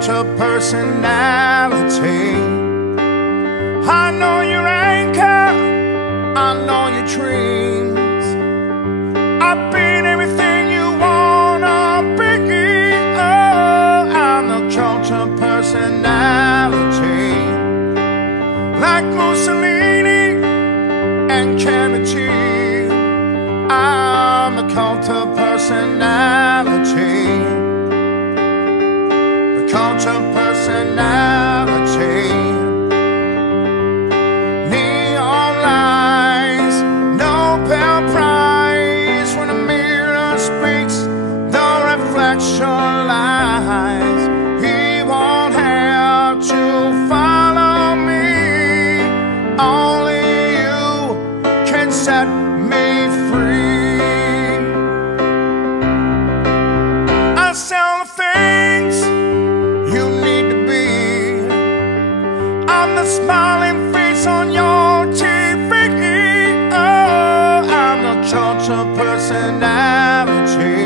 culture personality. I know your anchor, I know your dreams. I've been everything you wanna be. Oh, I'm the culture personality. Like Mussolini and Kennedy, I'm the culture personality. The culture personality. Neon lights, Nobel Prize. When the mirror speaks, the reflection lies. He won't have to follow me. Only you can set me free. I sell the things you need to be. I'm the smiling face on your TV. Oh, I'm the culture personality.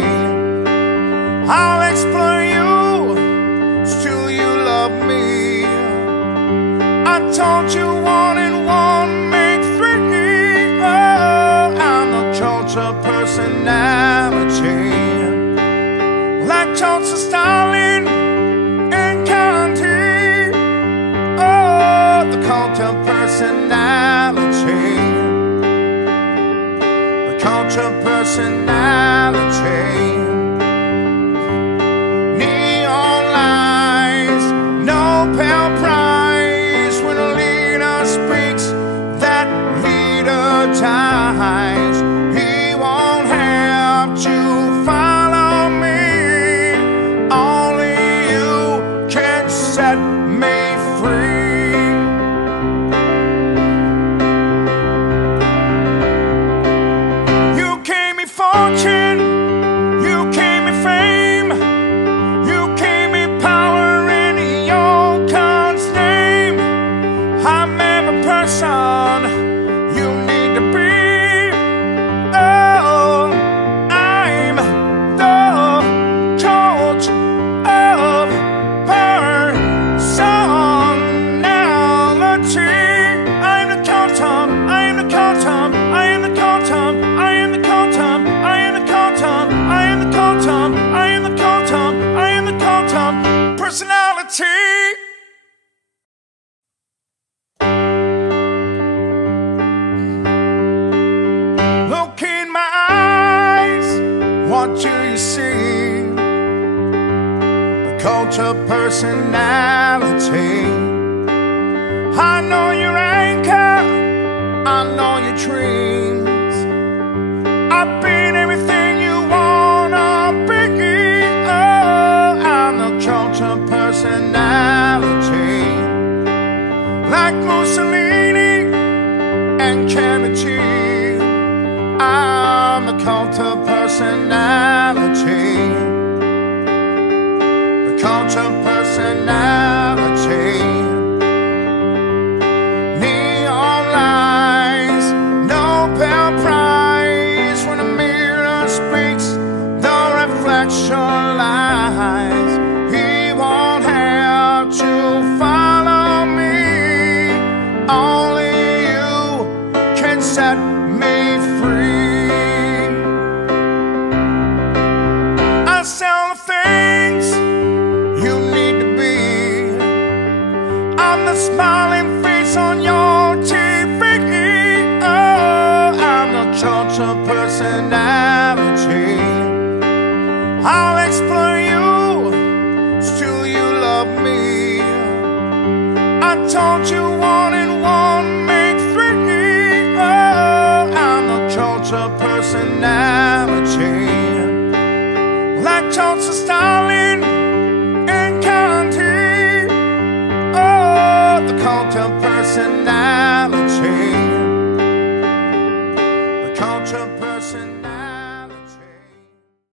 I'll explore you, still you love me. I told you 1 and 1 make 3. Oh, I'm the culture personality. Like Joseph Stalin and Gandhi. Oh, the culture personality. The culture personality. Neon lights, Nobel Prize. When a leader speaks, that leader dies. He won't have to follow me. Only you can set me free. You gave me fortune, you gave me fame, you gave me power in your God's name. I'm every person you need to be. Oh, I'm the coach of personality. I'm the coach of, I am the coach of, I am the coach of, I am the coach of, I am the coach of, I am the coach of, I am the coach of, I am the coach of personality. Look in my eyes, what do you see? The culture personality. I know your anchor, I know your dreams. I've been everything you wanna be. Oh, I'm the culture personality. Like Mussolini and Kennedy, I'm the culture personality. The culture personality. Neon lights, Nobel Prize. When the mirror speaks, the reflection lies. He won't have to follow me. Only you can set me free. I sell the things you need to be. I'm the smiling face on your TV. Oh, I'm the culture personality. I'll explore you, still you love me. I told you 1 and 1 make 3. Oh, I'm the culture personality. Like Joseph Stalin